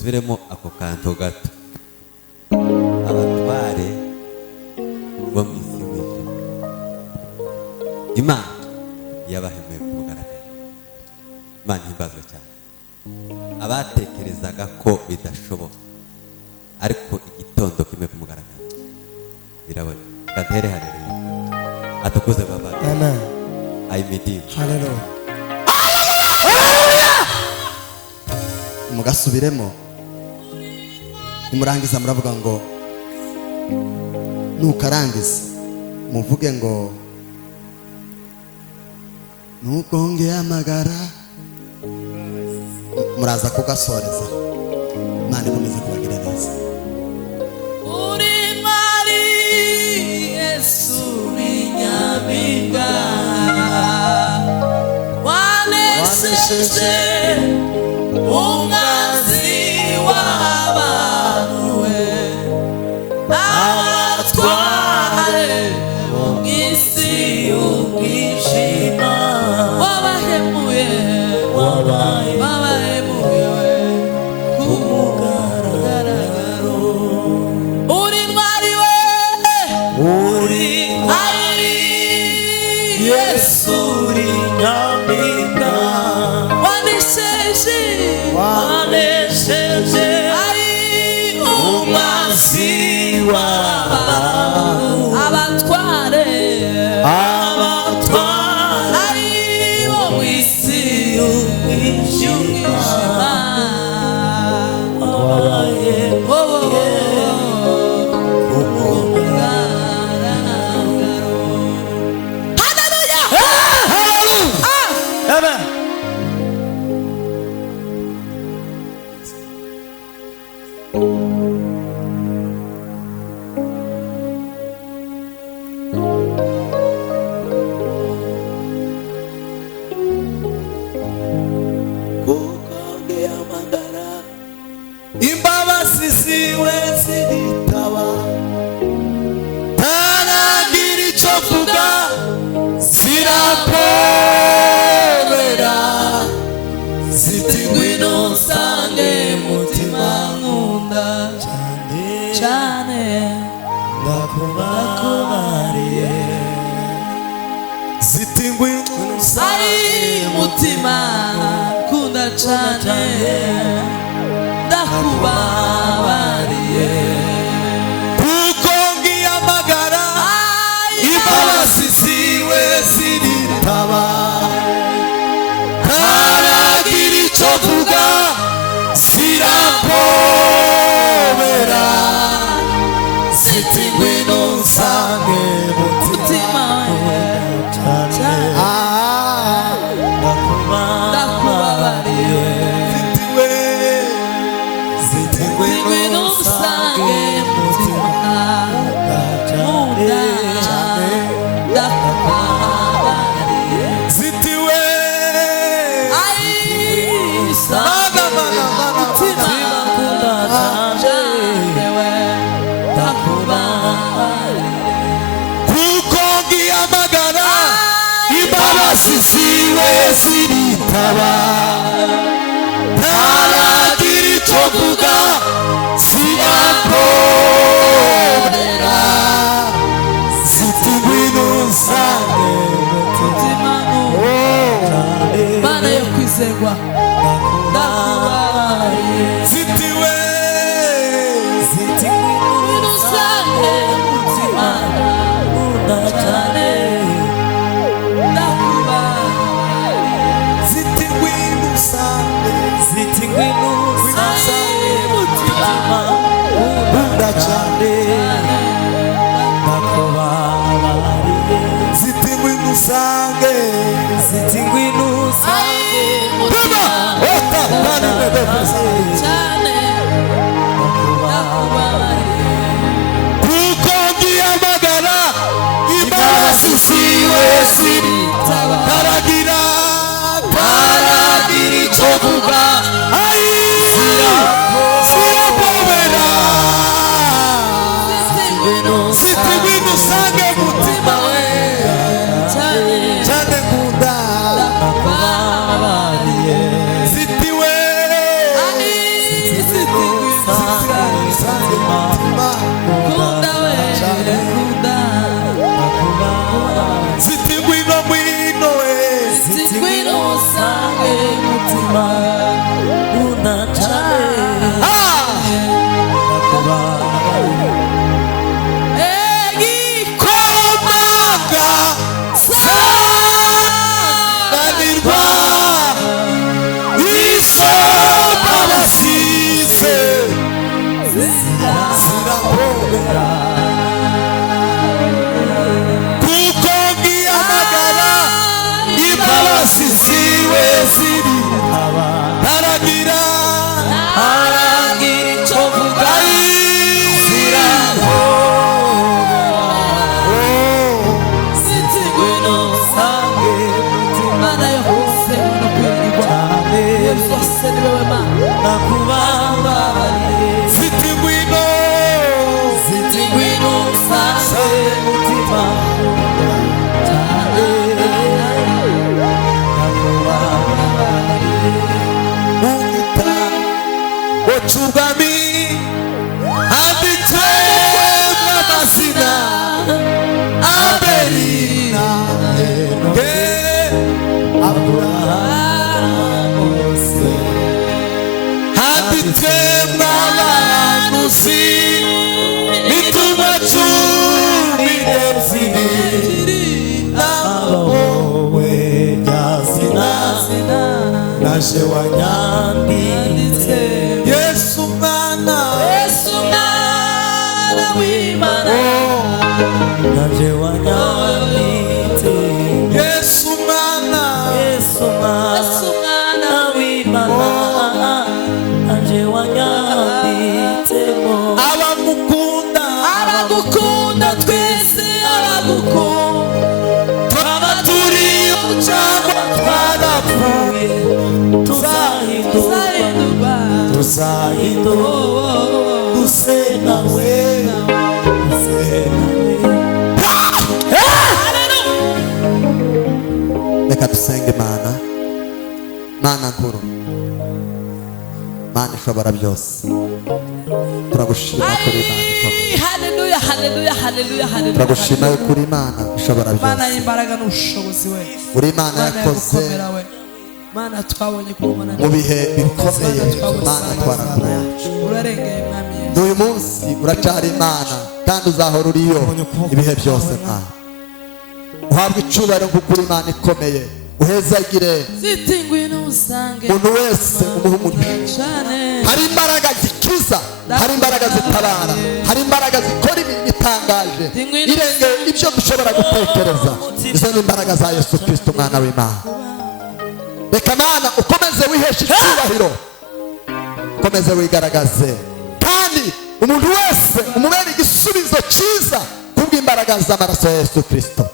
dusubiremo ako kanto gato. Abatware bo mu isi y'umwijima, Imana yabahemuye ku mugaragaro. Imana ihimbazwe cyane. Abatekerezaga ko bidashoboka, ariko igitondo kimwe ku mugaragaro birabona. Katere haleluya, atukuze baba. Amen. Ayimidi Hallelujah. Mugasubiremo nimurangiza muravuga ngo nukarangiza muvuge ngo nukonge amagara, muraza kugasoreza. Imana ikomeze kubagira neza. Uri Mari Yesu ni nyampinga, wanesheje umwanzi w'abantu we, abatware bo mu isi y'umwijima, wabahemuye ku mugaragaro. Uri Mari we, uri Mari Yesu uri nyampinga, wanesheje ari umwanzi w'abantu, abatware ari bo mu isi y'umwijima, wabahemuye ku mugaragaro. Hallelujah! Amen. Imbabazi ziwe ziritaba, ntanagira icyo avuga, zirapobera ziti ngwino nsange mutima nkunda cyane, ndakubabariye. Ziti ngwino nsange mutima nkunda cyane, ndakubabariye. Kuko ngiyamagara, imbabazi ziwe ziritaba, ntaragira icyo avuga, zirapobera ziti ngwino nsange mutima cyane, ndakubabariye. Ziti ngwino nsange mutima nkunda ndakubabariye. Ziti we saga mutima nkunda cyane, ndakubabariye. Kuko ngiyamagara, imbabazi ziwe ziritaba, ntaragira icyo avuga, zirapobera ziti ngwino nsange mutima nkunda. Mana yo kwizerwa, ndakubabariye. Ziti we ngwino nsange mutima nkunda cyane, ndakubabariye. Ziti ngwino nsange mutima nkunda cyane, ndakubabariye. Ziti ngwino nsange mutima naje wanyambitse Yesu mwana Yesu mwana w'Imana naje wanyambitse Yesu mwana Yesu mwana w'Imana naje wanyambitsemo abagukunda twese abagukunda twaba turiyo cyangwa twarapfuye tuzahindurwa duse nawe reka dusenge Mana Mana nkuru Mana ishobora byose turagushima kuri Mana ikomeye Hallelujah, hallelujah, hallelujah, hallelujah. turagushima kuri Mana ishobora Mana byose y'imbaraga n'ubushobozi we. uri Mana Mana yakoze yagukomera we. Mana twabonye kubona mu bihe bikomeye Mana twarakuye urarengeye mwami Yesu. n'uyu munsi uracari Imana kandi uzahora uriyo ibihe byose Mana uhabwa icubahiro kuko uri Imana ikomeye uhezagire Zitingwi n'usange umuntu wese umuha umugisha cyane. hari imbaraga zikiza hari imbaraga zitabara hari imbaraga zikora ibintu bitangaje irengeye ibyo dushobora gutekereza izo ni imbaraga za Yesu Kristo umwana w'Imana reka Mana ukomeze wihesha icyubahiro ukomeze wigaragaze kandi umuntu wese umubere igisubizo cyiza kubw'imbaraga z'amaraso ya Yesu Kristo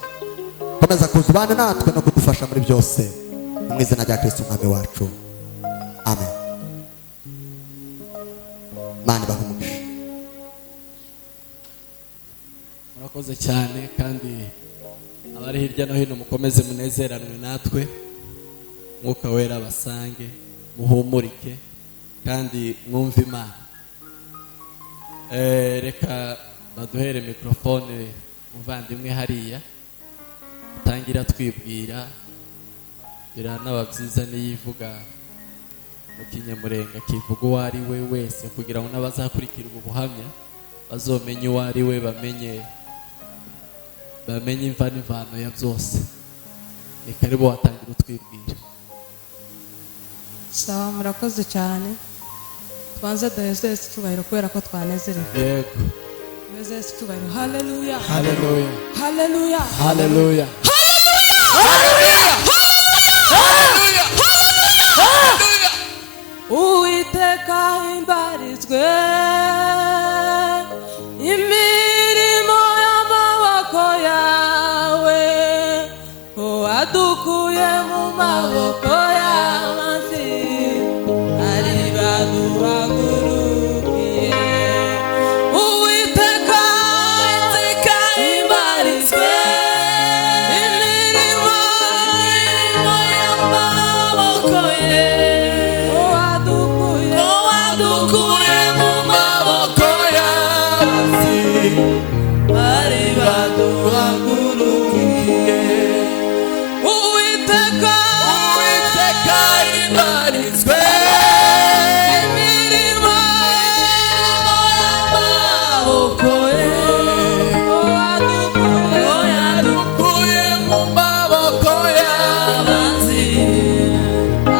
komeza kuzubana natwe no kudufasha muri byose mu izina rya Kristo umwami wacu amen Mana ibahe umugisha murakoze cyane kandi abari hirya no hino mukomeze munezeranwe natwe mwuka wera basange muhumurike kandi mwumve Imana. Reka baduhere mikrofone muvandimwe hariya tangira twibwira biranaba byiza niyivuga mu kinyamurenga kivuga uwo ari we wese kugira ngo n'abazakurikira ubu buhamya bazomenye uwo ari we bamenye imva n'imvano ya byose. Ni karibu watangira utwibwira. Sawa murakoze cyane twanze duheze icyubahiro kubera ko twanezerewe Yego. duheze icyubahiro haleluya Hallelujah. haleluya Hallelujah. Uwiteka himbarizwe imirimo y'amaboko yawe wadukuye mu maboko y'amazi ari baduhagurukiye Uwiteka himbarizwe imirimo y'amaboko ye wadukuye mu maboko y'amazi ari baduhagurukiye Uwiteka himbarizwe imirimo y'amaboko ye wadukuye mu maboko y'amazi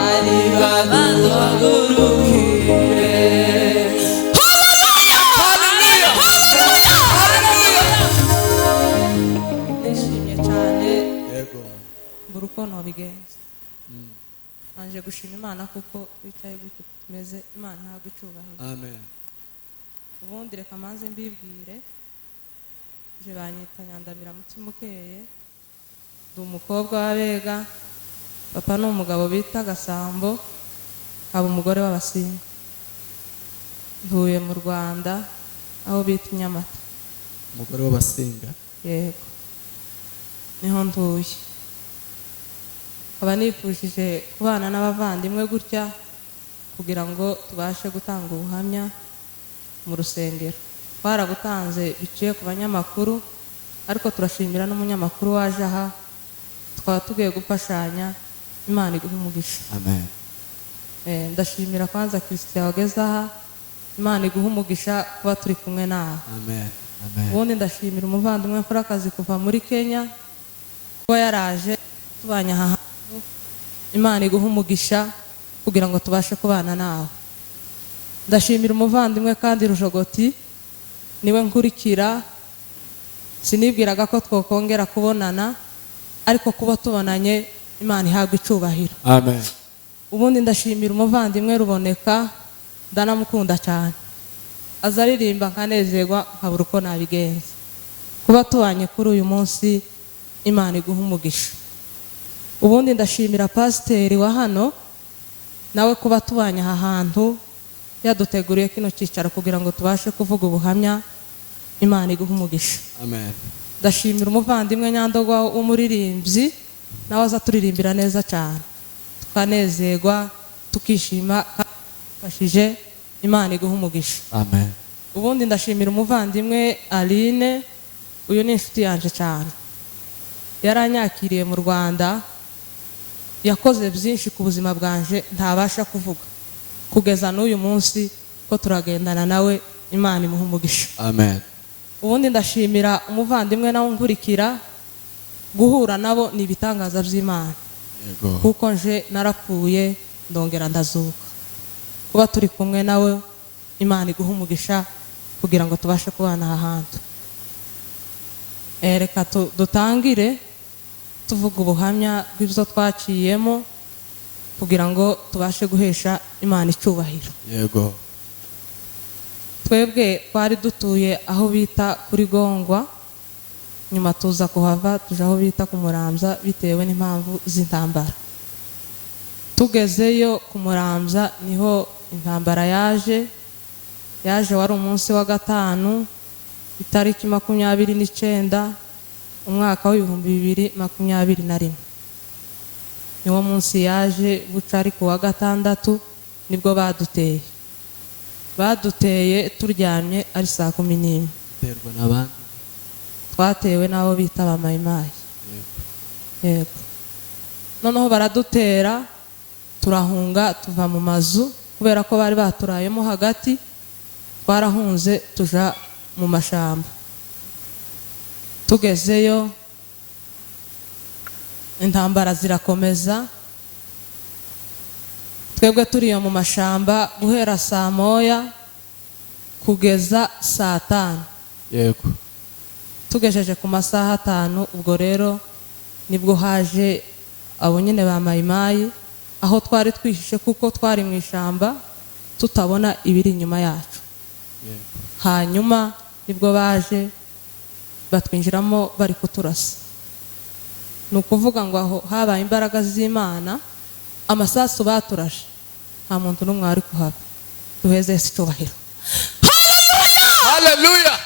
ari baduhagurukiye Nishimye cyane Yego. mbura uko nobigenza nanje gushima Imana kuko wicaye gutyo tumeze Imana ihabwa icyubahiro Amen. ubundi reka manze mbibwire je banyita Nyandamira mutima ukeye ndi umukobwa w'abega papa ni umugabo bita Gasambo aba umugore w'Abasinga ntuye mu Rwanda aho bita i Nyamata Umugore w'Abasinga. yego niho ntuye aba nifujije kubana n'abavandimwe gutya kugira ngo tubashe gutanga ubuhamya mu rusengero twarabutanze biciye ku banyamakuru ariko turashimira n'umunyamakuru waje aha twaba tugiye gufashanya Imana iguhe umugisha amen ndashimira kwanza Christian wageze aha Imana iguhe umugisha kuba turi kumwe nawe Amen. Amen. ubundi ndashimira umuvandimwe akora akazi kuva muri Kenya kuba yaraje tubanye aha hantu Imana iguhe umugisha kugira ngo tubashe kubana nawe. Ndashimira umuvandimwe kandi Rujogoti, niwe nkurikira, sinibwiraga ko twokongera kubonana, ariko kuba tubonanye Imana ihabwa icubahiro. Amen. Ubundi ndashimira umuvandimwe Ruboneka, ndanamukunda cyane, aza aririmba nkanezerwa nkabura uko nabigenza. Kuba tubanye kuri uyu munsi Imana iguha umugisha. Ubundi ndashimira pasiteri wa hano, nawe kuba tubanye aha hantu yaduteguriye kino cyicaro kugira ngo tubashe kuvuga ubuhamya, Imana iguha umugisha. Amen. Ndashimira umuvandimwe Nyandogwa w'umuririmbyi, nawe aza turirimbira neza cyane, tukanezerwa tukishima, fashije, Imana iguha umugisha. Amen. Ubundi ndashimira umuvandimwe Aline, uyu ni inshuti yanje cyane, yaranyakiriye mu Rwanda, yakoze byinshi ku buzima bwanje ntabasha kuvuga, kugeza n'uyu munsi ko turagendana nawe, Imana imuha umugisha. Amen. Ubundi ndashimira umuvandimwe nawe nkurikira, guhura nabo ni ibitangaza by'Imana, Yego. kuko nje narapfuye ndongera ndazuka. Kuba turi kumwe nawe, Imana iguha umugisha kugira ngo tubashe kubana aha hantu. Reka dutangire tuvuga ubuhamya bw'ibyo twaciyemo kugira ngo tubashe guhesha Imana icubahiro. Yego. Twebwe twari dutuye aho bita kuri Gongwa, nyuma tuza kuhava tuja aho bita ku Muramza bitewe n'impamvu z'intambara. Tugezeyo ku Muramza niho intambara yaje wari umunsi wa gatanu, itariki 29 umwaka w'2021. Niwo munsi yaje, buca ari ku wa gatandatu nibwo baduteye turyamye ari saa 11. Terwa n'abandi. Twatewe n'abo bita ba mayimayi. Yego. Yego. Noneho baradutera, turahunga tuva mu mazu kubera ko bari baturayemo hagati, twarahunze tuja mu mashamba. Tugezeyo intambara zirakomeza, twebwe turiyo mu mashamba guhera saa 1 kugeza saa 5. Yego. Tugejeje ku masaha 5, ubwo rero nibwo haje abo nyine ba mayimayi, aho twari twihishe kuko twari mu ishamba tutabona ibiri inyuma yacu. Yego. Hanyuma nibwo baje batwinjiramo bari kuturasa. Ni ukuvuga ngo aho habaye imbaraga z'Imana, amasasu baturashe nta muntu n'umwe ari kuhaba. Duheze Yesu icubahiro. Hallelujah.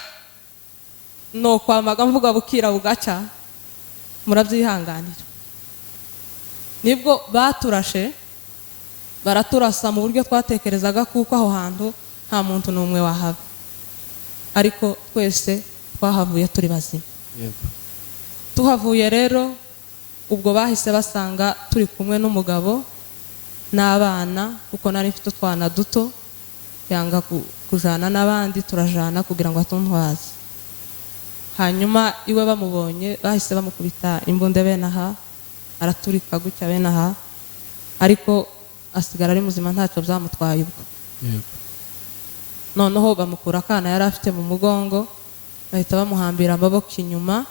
No kwamaga mvuga bukira bugaca, murabyihanganira. Nibwo baturashe baraturasa mu buryo twatekerezaga kuko aho hantu nta muntu n'umwe wahaba, ariko twese twahavuye turi bazima. Yego. Tuhavuye rero, ubwo bahise basanga turi kumwe n'umugabo n'abana, kuko nari mfite utwana duto, yanga kujana n'abandi, turajana kugira ngo atuntwaze. Hanyuma iwe bamubonye bahise bamukubita imbunde bene aha, araturika gutya bene aha, ariko asigara ari muzima, ntacyo byamutwaye ubwo. Yego. Noneho bamukura akana yari afite mu mugongo, bahita bamuhambira amaboko inyuma,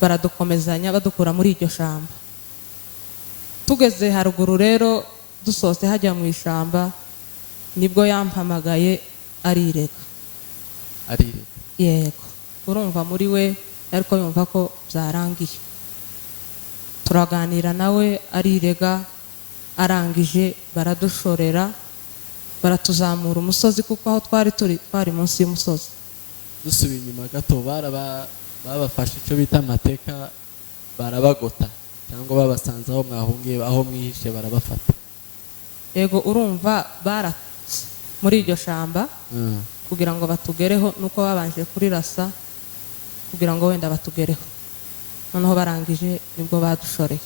baradukomezanya badukura muri iryo shamba. Tugeze haruguru rero, dusohotse hajya mu ishamba, nibwo yampamagaye arirega. Arirega. Yego. Urumva muri we ariko yumva ko byarangiye. Turaganira nawe arirega, arangije baradushorera, baratuzamura umusozi kuko aho twari munsi y'umusozi. Dusubiye inyuma gato, babafashe icyo bita amateka, barabagota cyangwa babasanze aho mwahungiye, aho mwihishe barabafata. Yego, urumva muri iryo shamba kugira ngo batugereho, nuko babanje kurirasa kugira ngo wenda batugereho. Noneho barangije nibwo badushoreye.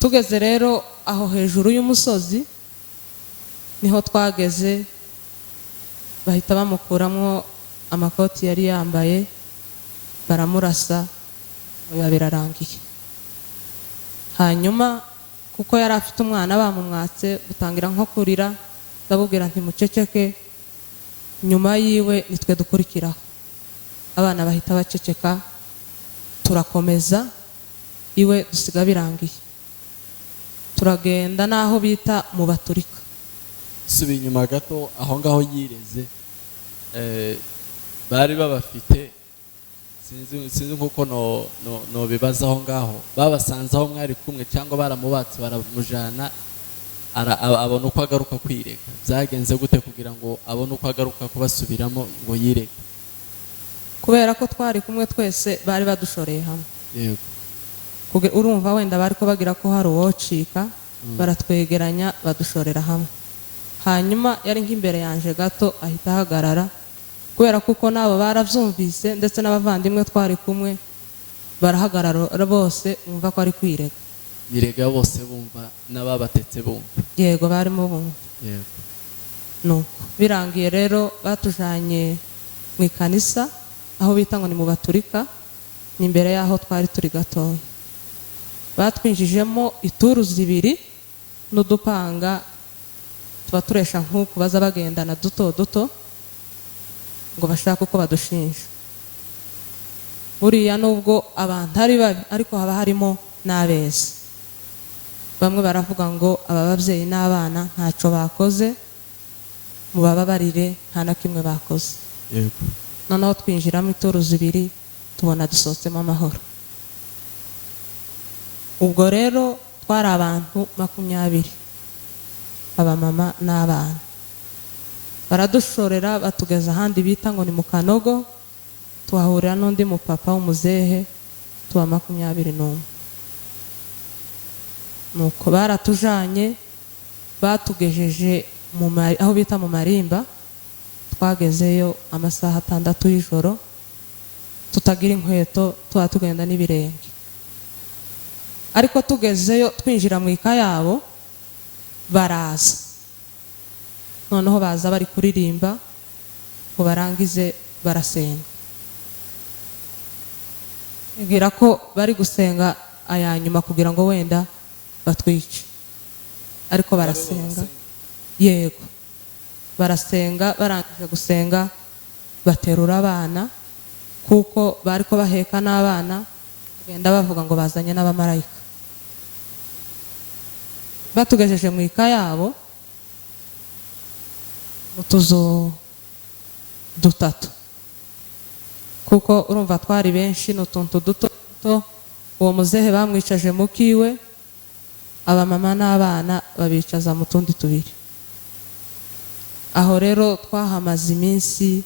Tugeze rero aho hejuru y'umusozi niho twageze, bahita bamukuramo amakoti yari yambaye, baramurasa, biba birarangiye. Hanyuma kuko yari afite umwana bamumwatse gutangira nko kurira, ndabubwira nti muceceke, nyuma yiwe nitwe dukurikiraho. Abana bahita baceceka, turakomeza, iwe dusiga birangiye. Turagenda n'aho bita mu Baturika. subi inyuma gato aho ngaho yireze, bari babafite sinzi nkuko no bibaza aho ngaho, babasanze aho mwari kumwe cyangwa baramubatse baramujana abona uko agaruka kwirega? Byagenze gute kugira ngo abone uko agaruka kubasubiramo ngo yirege? Kubera ko twari kumwe twese bari badushoreye hamwe. Yego. Urumva wenda bari ko bagira ko hari uwocika, baratwegeranya badushorera hamwe. Hanyuma yari nk'imbere yanje gato ahita ahagarara, kubera kuko nabo baravyumvise ndetse n'abavandimwe twari kumwe barahagarara bose, bumva ko ari kwirega. Yirega bose bumva, n'ababatetse bumva? Yego, barimo bumva. Yego. Nuko birangiye rero batujanye mu ikanisa aho bita ngo ni mu Baturika, ni imbere yaho twari turi gatoya. Batwinjijemo ituru zibiri n'udupanga tuba turesha nk'uku baza bagendana duto duto ngo bashaka uko badushinja. Buriya nubwo abantu ari babi ariko haba harimo n'abeza. Bamwe baravuga ngo aba babyeyi n'abana ntacyo bakoze, mubababarire, nta na kimwe bakoze. Yego. Noneho twinjiramo ituru zibiri tubona dusohotsemo amahoro. Ubwo rero twari abantu 20, abamama n'abana. Baradushorera batugeza ahandi bita ngo ni mu Kanogo, tuhahurira n'undi mupapa w'umuzehe, tuba 21. Nuko baratujanye batugejeje aho bita mu Marimba. Twagezeyo amasaha 6 y'ijoro, tutagira inkweto, tuba tugenda n'ibirenge. Ariko tugezeyo twinjira mu ika yabo, baraza. Noneho baza bari kuririmba, ngo barangize barasenga. Ibwira ko bari gusenga aya nyuma kugira ngo wenda batwice. Ariko barasenga. Yego. Barasenga, barangije gusenga baterura abana, kuko bari ko baheka n'abana, bagenda bavuga ngo bazanye n'abamarayika. Batugejeje mu ika yabo, mu tuzu 3, kuko urumva twari benshi, n'utuntu duto duto. Uwo muzehe bamwicaje mu kiwe, abamama n'abana babicaza mu tundi 2. Aho rero twahamaze iminsi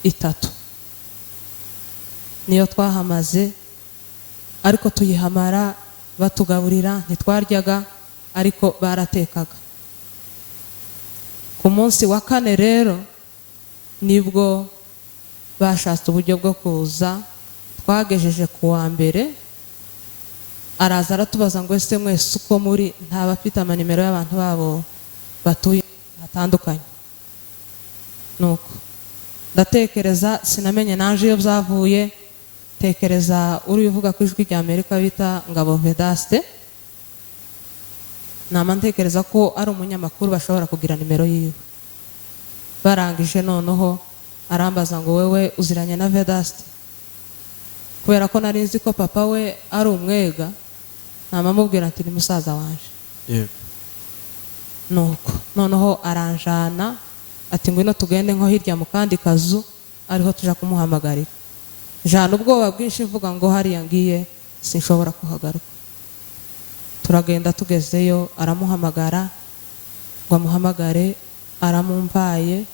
3. Niyo twahamaze, ariko tuyihamara batugaburira, ntitwaryaga ariko baratekaga. Ku munsi wa 4 rero nibwo bashatse uburyo bwo kuza. Twagejeje ku wa mbere, araza aratubaza ngo ese mwese uko muri nta bafite amanimero y'abantu babo batuye hatandukanye? Nuko ndatekereza, sinamenye naje iyo byavuye, tekereza uri uvuga ku ijwi rya Amerika bita Ngabo Vedaste, nama ntekereza ko ari umunyamakuru bashobora kugira nimero yiwe. Barangije noneho arambaza ngo wewe uziranye na Vedaste? Kubera ko nari nzi ko papa we ari umwega, nama mubwira ati ni musaza wanje. Yego. Nuko noneho aranjana ati ngwino tugende nko hirya mu kandi kazu, ariho tuja kumuhamagarira. Jana ubwoba bwinshi mvuga ngo hariya ngiye sinshobora kuhagaruka. Turagenda, tugezeyo aramuhamagara ngo amuhamagare, aramumvaye.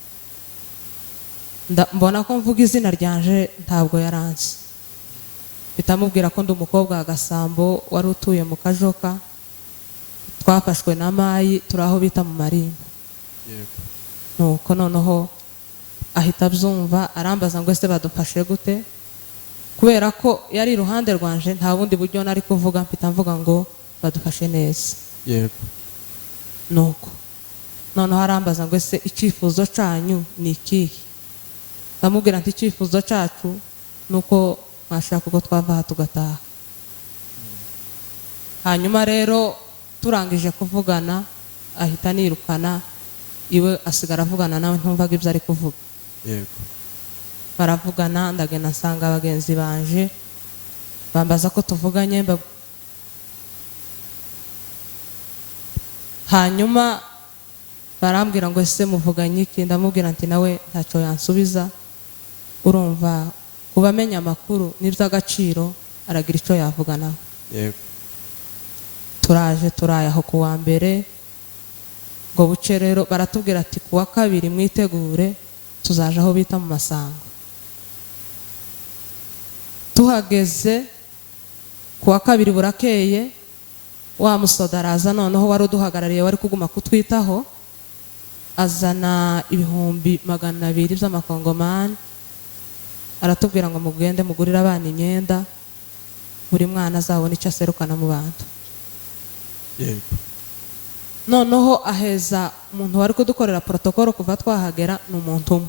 Mbona ko mvuga izina ryanje ntabwo yaranzi. Bitamubwira ko ndi umukobwa wa Gasambo wari utuye mu Kajoka, twafashwe na mayi, turaho bita mu Marimba. Yego. Nuko noneho ahita abyumva, arambaza ngo ese badufashe gute? Kubera ko yari iruhande rwanje, nta bundi buryo nari kuvuga, mpita mvuga ngo badufashe neza. Yego. Nuko noneho arambaza ngo ese icyifuzo cyanyu ni ikihe? Ndamubwira nti icyifuzo cyacu nuko mwashaka uko twava aha tugataha. Hanyuma rero turangije kuvugana ahita nirukana iwe asigara avugana nawe ntumvaga ibyo ari kuvuga. yego Baravugana ndagenda nsanga abagenzi banje bambaza ko tuvuganye hanyuma barambwira ngo ese muvuganye iki, ndamubwira nti nawe ntacyo yansubiza. Urumva kuba amenya amakuru n'iby'agaciro aragira icyo yavuga nawe. yego Turaje turaye aho ku wa mbere ngo buce rero baratubwira ati ku wa kabiri mwitegure tuzaje aho bita mu Masango. Tuhageze ku wa kabiri burakeye wa musoda araza, noneho wari uduhagarariye wari kuguma kutwitaho azana 200 by'amakongomani, aratubwira ngo mugende mugurire abana imyenda, buri mwana azabona icyo aserukana mu bantu. yego Noneho aheza umuntu wari kudukorera protokolo kuva twahagera ni umuntu umwe,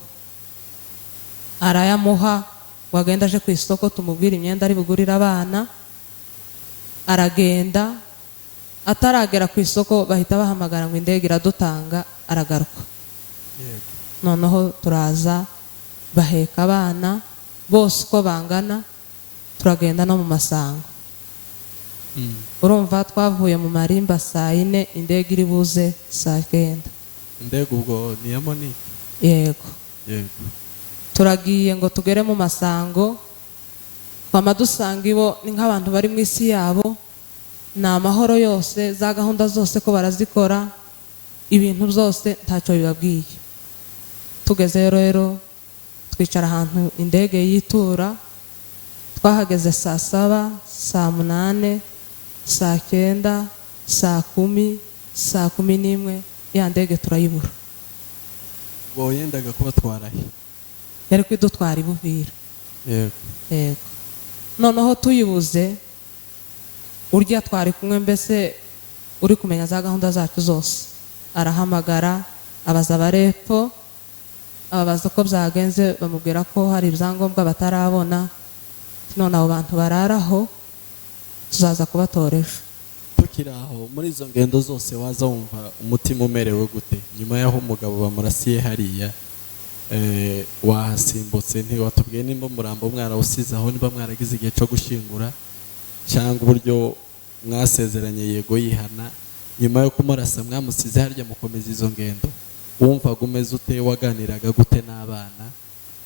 arayamuha wagenda aje ku isoko tumubwira imyenda ari bugurire abana. Aragenda, ataragera ku isoko bahita bahamagara ngo indege iradutanga, aragaruka. yego Noneho turaza baheka abana bose uko bangana, turagenda no mu Masango. Urumva twavuye mu Marimba saa 4, indege iri buze saa 9. indege ubwo ni ya Monique? Yego. yego Turagiye ngo tugere mu Masango, twama dusanga ibo ni nk'abantu bari mu isi yabo, ni amahoro yose, za gahunda zose ko barazikora, ibintu byose ntacyo bibabwiye. Tugezeyo rero twicara ahantu indege yitura, twahageze saa 7, saa 8, saa 9, saa 10, saa 11, ya ndege turayibura. ubwo yendaga kubatwara he? Yari kwidutwara i Buvira. yego Yego. Noneho tuyibuze, urya twari kumwe mbese uri kumenya za gahunda zacu zose, arahamagara abaza abarepfo, ababaza ko byagenze, bamubwira ko hari ibyangombwa batarabona, none abo bantu bararaho tuzaza kubatoresha. tukiri aho muri izo ngendo zose waza wumva umutima umerewe gute nyuma y'aho umugabo bamurasiye hariya? Wahasimbutse ntiwatubwiye nimba umurambo mwarawusize aho, niba mwaragize igihe cyo gushyingura cyangwa uburyo mwasezeranye yego yihana. Nyuma yo kumurasa mwamusize harya mukomeza izo ngendo, wumvaga umeze ute? waganiraga gute n'abana?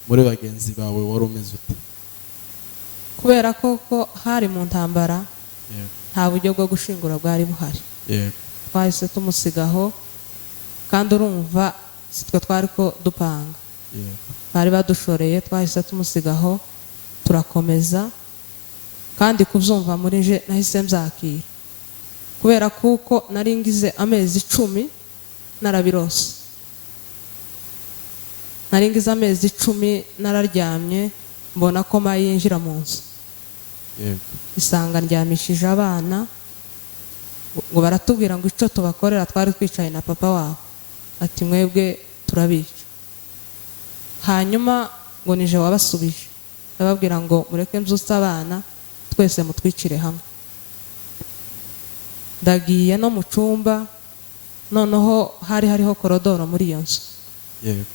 muri bagenzi bawe wari umeze ute? Kubera ko hari mu ntambara, yego nta buryo bwo gushingura bwari buhari, yego twahise tumusigaho, kandi urumva sitwe twari ko dupanga, yego bari badushoreye, twahise tumusigaho turakomeza. Kandi kubyumva muri je nahise mbyakira, kubera kuko nari ngize amezi 10 narabirose. Nari ngize amezi 10 nararyamye, mbona ko mayinjira mu nzu, yego isanga ndyamishije abana, ngo baratubwira ngo icyo tubakorera, twari twicaye na papa wabo, ati mwebwe turabica. Hanyuma ngo nije wabasubije, ndababwira ngo mureke mbyutse abana twese mutwicire hamwe. Ndagiye no mu cyumba, noneho hariho korodoro muri iyo nzu, yego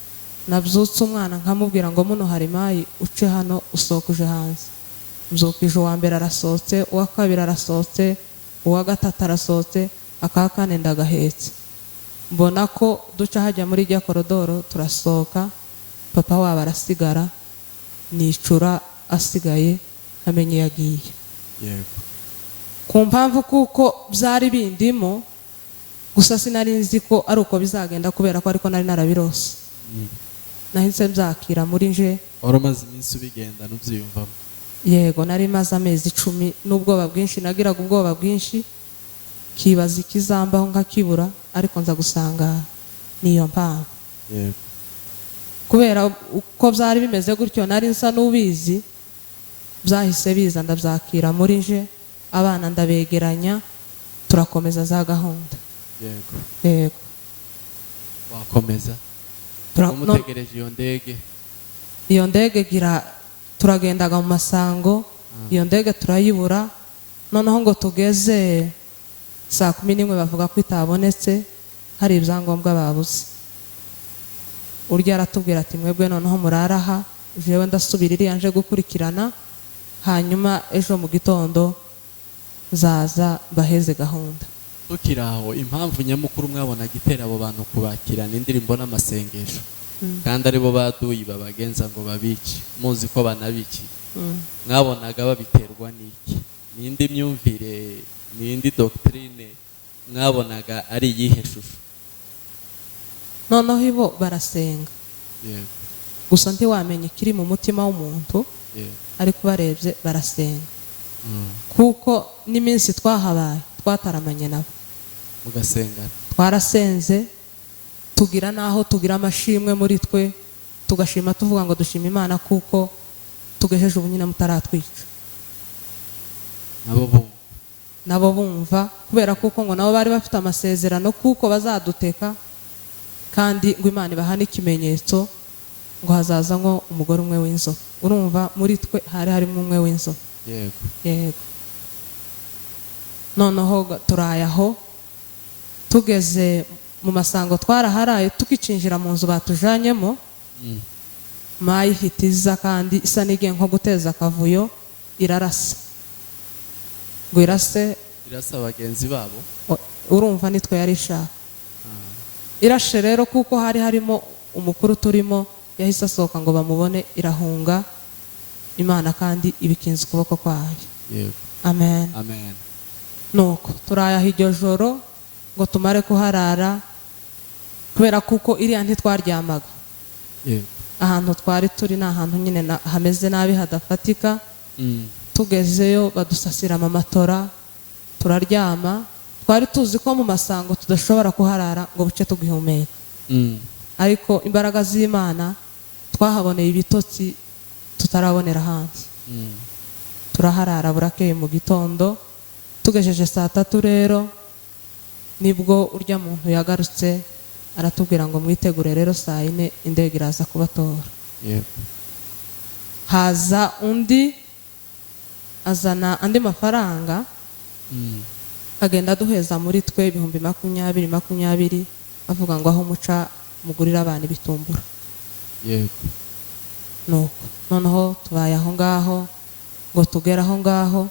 nabyutse umwana nkamubwira ngo muno hari mayi, uce hano usokuje hanze. Mbyukije uwa mbere arasohotse, uwa kabiri arasohotse, uwa gatatu arasohotse, aka kane ndagahetse. Mbona ko duca hajya muri rya korodoro, turasohoka, papa wabo arasigara, nicura asigaye, amenye yagiye. yego Ku mpamvu kuko byari bindimo, gusa sinari nzi ko ari uko bizagenda, kubera ko ariko nari narabirose. Nahise mbyakira muri nje. wari umaze iminsi ubigenda n'ubyiyumvamo? Yego, nari maze amezi 10 n'ubwoba bwinshi, nagiraga ubwoba bwinshi, kibaza ikizambaho nkakibura, ariko nza gusanga niyo mpamvu. yego Kubera uko byari bimeze gutyo, nari nsa n'ubizi, byahise biza ndabyakira muri nje, abana ndabegeranya, turakomeza za gahunda. yego Yego. wakomeza No- umutegereje iyo ndege? iyo ndege turagendaga mu Masango, iyo ndege turayibura. Noneho ngo tugeze saa 11 bavuga ko itabonetse hari ibyangombwa babuze. Urya aratubwira ati mwebwe noneho muraraha, jewe ndasubira iriya nje gukurikirana, hanyuma ejo mu gitondo zaza baheze gahunda. tukiri aho, impamvu nyamukuru mwabonaga itera abo bantu kubakirana indirimbo n'amasengesho kandi aribo baduyi babagenza ngo babici, muzi ko banabiki, mwabonaga babiterwa n'iki? N'indi myumvire, n'indi doctrine mwabonaga ari iyihe shusho? Noneho ibo barasenga, Yego, gusa ntiwamenya ikiri mu mutima w'umuntu, yego. ariko barebye barasenga. Kuko n'iminsi twahabaye twataramanye nabo, Mugasengana. twarasenze, tugira naho tugira amashimwe muri twe, tugashima tuvuga ngo dushima Imana kuko tugejeje ubu nyine mutaratwica. Nabo bumva kubera kuko ngo nabo bari bafite amasezerano kuko bazaduteka, kandi ngo Imana ibahane ikimenyetso ngo hazaza ngo umugore umwe w'inzobe. Urumva muri twe hari harimo umwe w'inzobe. Yego. Yego. Noneho turayaho, tugeze mu masango twaraharaye, tukicinjira mu nzu batujanyemo, mayi hitiza kandi isa n'igiye nko guteza akavuyo, irarasa. Ngo irase bagenzi babo. Urumva nitwe yari ishaka. Irashe rero kuko hari harimo umukuru turimo, yahise asohoka ngo bamubone, irahunga. Imana kandi ibikinze ukuboko kwayo. Yego. Amen. Amen. Nuko turayaha iryo joro ngo tumare kuharara, kubera kuko iriya ntitwaryamaga. Yego. Ahantu twari turi ni ahantu nyine hameze nabi hadafatika. Tugezeyo badusasira amatora, turaryama. Twari tuzi ko mu masango tudashobora kuharara ngo buce tugihumeka, ariko imbaraga z'Imana twahaboneye ibitotsi tutarabonera hanze. Turaharara burakeye mu gitondo, tugejeje saa 3 rero nibwo urya muntu yagarutse aratubwira ngo mwitegure rero saa 4 indege iraza kubatora. Yego. Haza undi azana andi mafaranga, agenda duheza muri twe 20,20 avuga ngo aho muca mugurira abana ibitumbura. Yego. Nuko noneho tubaye aho ngaho, ngo tugera aho ngaho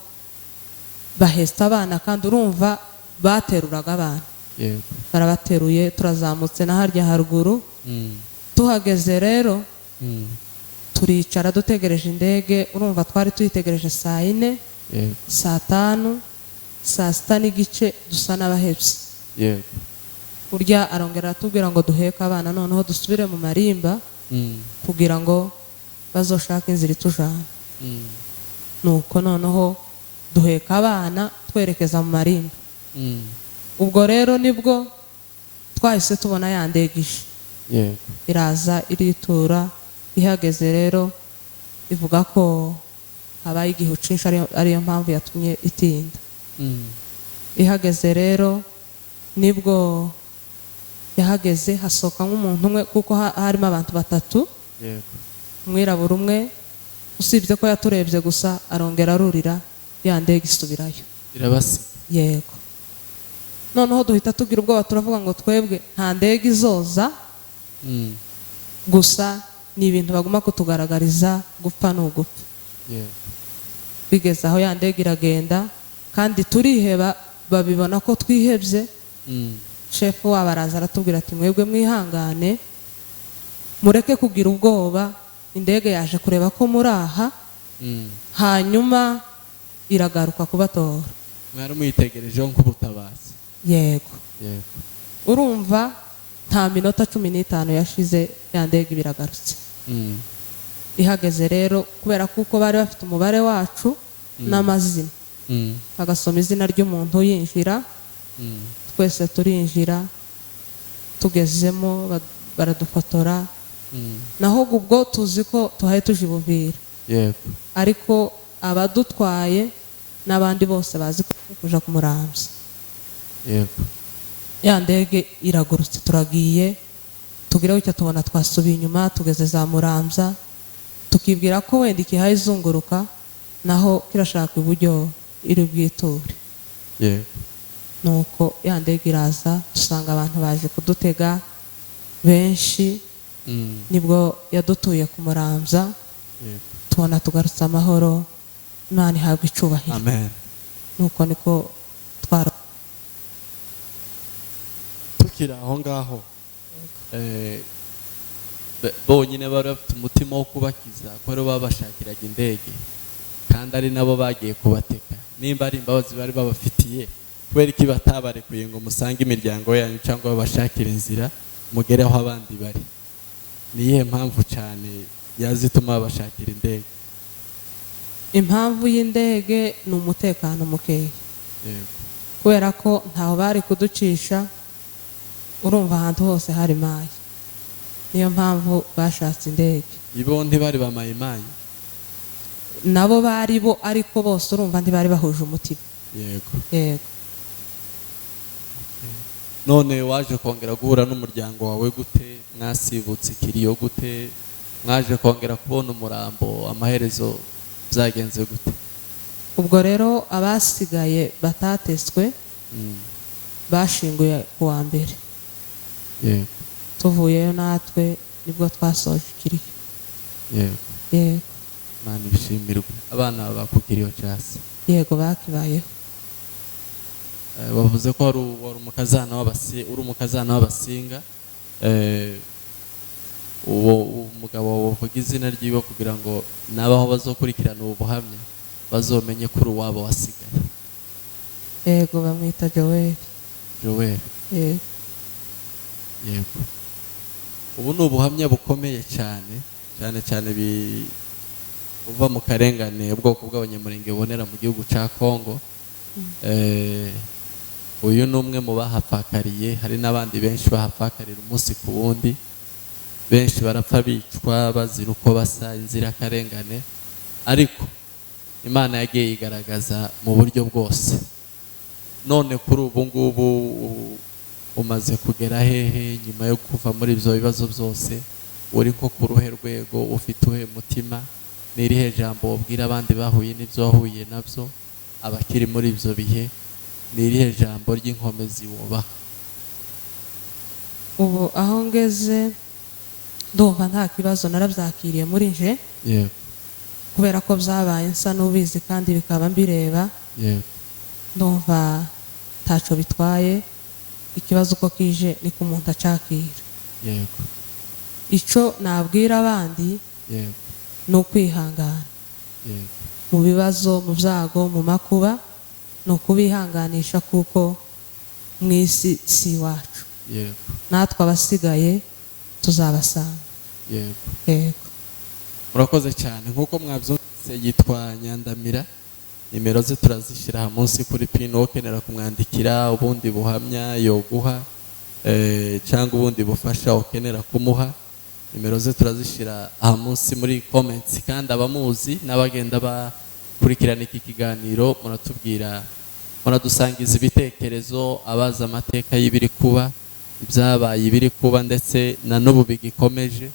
bahesta abana, kandi urumva bateruraga abana. Yego. Barabateruye, turazamutse na harya haruguru. Tuhageze rero turicara dutegereje indege. Urumva twari tuyitegereje saa 4, Yego. saa 5, saa 6 n'igice dusa n'abahebye. Yego. Urya arongera atubwira ngo duheke abana noneho dusubire mu marimba kugira ngo bazoshaka inzira itujana. Nuko noneho duheka abana twerekeza mu marimba. Ubwo rero nibwo twahise tubona ya ndege ije. Yego. Iraza iritura. Ihageze rero ivuga ko habaye igihu cinshi, ariyo mpamvu yatumye itinda. Ihageze rero nibwo yahageze, hasohoka nk'umuntu umwe kuko harimo abantu 3. Yego. Umwirabura umwe, usibye ko yaturebye gusa arongera arurira, ya ndege isubirayo. Irabasi. Yego. Noneho duhita tugira ubwoba, turavuga ngo twebwe nta ndege izoza, gusa ni ibintu baguma kutugaragariza, gupfa ni ugupfa. Yego. Bigeze aho ya ndege iragenda, kandi turiheba, babibona ko twihebye. Shefu wabo araza aratubwira ati mwebwe mwihangane, mureke kugira ubwoba, indege yaje kureba ko muri aha, hanyuma iragaruka kubatora. Mwari mwitegerejeho nk'ubutabazi. Yego. Yego. Urumva nta minota 15 yashize ya ndege biragarutse. Ihageze rero kubera kuko bari bafite umubare wacu n'amazina, bagasoma izina ry'umuntu yinjira. Twese turinjira, tugezemo baradufotora. Naho ubwo tuzi ko tuhaye tuje Buvira. Yego. Ariko abadutwaye n'abandi bose bazi kuja kumurambya. Yego. Ya ndege iragurutse, turagiye, tugira icyo tubona twasubiye inyuma, tugeze za Murambya, tukibwira ko wenda ikihaye izunguruka naho kirashaka iburyo iri bwiture. Yego. nuko ya ndege iraza dusanga abantu baje kudutega benshi, nibwo yadutuye ku Muramvya, tubona tugarutse amahoro. Imana ihabwa icubahiro. amen. Nuko niko twara Tukiri aho ngaho bonyine bari bafite umutima wo kubakiza ko rero babashakiraga indege kandi ari nabo bagiye kubateka. Nimba ari imbabazi bari babafitiye, kubera iki batabarekuye ngo musange imiryango yanyu cyangwa babashakire inzira mugere aho abandi bari? Ni iyihe mpamvu cyane yazituma babashakira indege? impamvu y'indege ni umutekano mukeya, Yego. kubera ko ntaho bari kuducisha, urumva ahantu hose hari mayi, niyo mpamvu bashatse indege. Ibo ntibari bamayimayi? Nabo bari bo, ariko bose urumva ntibari bahuje umutima. Yego. Yego. None waje kongera guhura n'umuryango wawe gute? Mwasibutse ikiriyo gute? Mwaje kongera kubona umurambo amaherezo byagenze gute? Ubwo rero abasigaye batateswe bashinguye ku wa mbere, Yego. tuvuyeyo natwe nibwo twasoje ikiriyo. Yego. Yego. Mana ibishimirwe. Abana bakukiriyo cyase. Yego, bakibayeho. Bavuze ko wari umukazana w'abasinga. Uwo umugabo wavuga izina ryiwe kugira ngo nabaho bazokurikirana ubu buhamya bazomenye kuri uwabo wasigaye. Yego, bamwita Joel. Joel. Yego. Yego. Ubu ni ubuhamya bukomeye cyane cyane buva mu karengane ubwoko bw'abanyamurenge bubonera mu gihugu cya Kongo. Uyu ni umwe mu bahapfakariye, hari n'abandi benshi bahapfakarira umunsi ku wundi, benshi barapfa bicwa bazira uko basa, inzirakarengane, ariko Imana yagiye igaragaza mu buryo bwose. None kuri ubu ngubu umaze kugera hehe nyuma yo kuva muri ibyo bibazo byose? Uri nko ku ruhe rwego? Ufite uhe mutima? Ni irihe jambo wabwira abandi bahuye n'ibyo wahuye nabyo, abakiri muri ibyo bihe? Ni irihe jambo ry'inkomezi wubaha? Ubu aho ngeze ndumva nta kibazo, narabyakiriye muri nje. Yego. Kubera ko byabaye nsa n'ubizi kandi bikaba mbireba. Yego. Ndumva ntacyo bitwaye, ikibazo uko kije niko umuntu acakira. Yego. Icyo nabwira abandi Yego. ni ukwihangana Yego. mu bibazo, mu byago, mu makuba, ni ukubihanganisha kuko mu isi si iwacu. Yego. Natwe abasigaye tuzabasanga. Yego. Yego. Murakoze cyane. Nk'uko mwabyumvise yitwa Nyandamira. Nimero ze turazishyira aha munsi kuri pino, ukenera kumwandikira ubundi buhamya yoguha cyangwa ubundi bufasha ukenera kumuha, nimero ze turazishyira aha munsi muri comments. Kandi abamuzi n'abagenda bakurikirana iki kiganiro muratubwira, muradusangiza ibitekerezo, abaza amateka y'ibiri kuba, ibyabaye, ibiri kuba ndetse na n'ubu bigikomeje.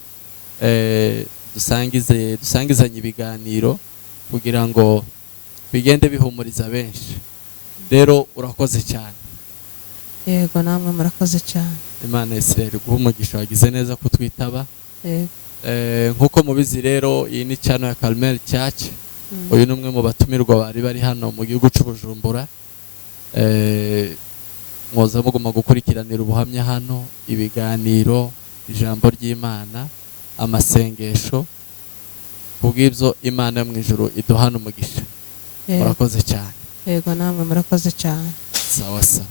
Dusangizanye ibiganiro kugira ngo bigende bihumuriza benshi. Rero urakoze cyane. Yego, namwe murakoze cyane. Imana Israel guha umugisha, wagize neza kutwitaba. Yego. Nkuko mubizi rero iyi ni channel ya Carmel Church. Uyu ni umwe mu batumirwa bari hano mu gihugu cy'Ubujumbura. Mwoza muguma gukurikiranira ubuhamya hano, ibiganiro, ijambo ry'Imana, amasengesho. Kubw'ibyo Imana yo mu ijuru iduhana umugisha. Murakoze cyane. Yego, namwe murakoze cyane. Sawa sawa.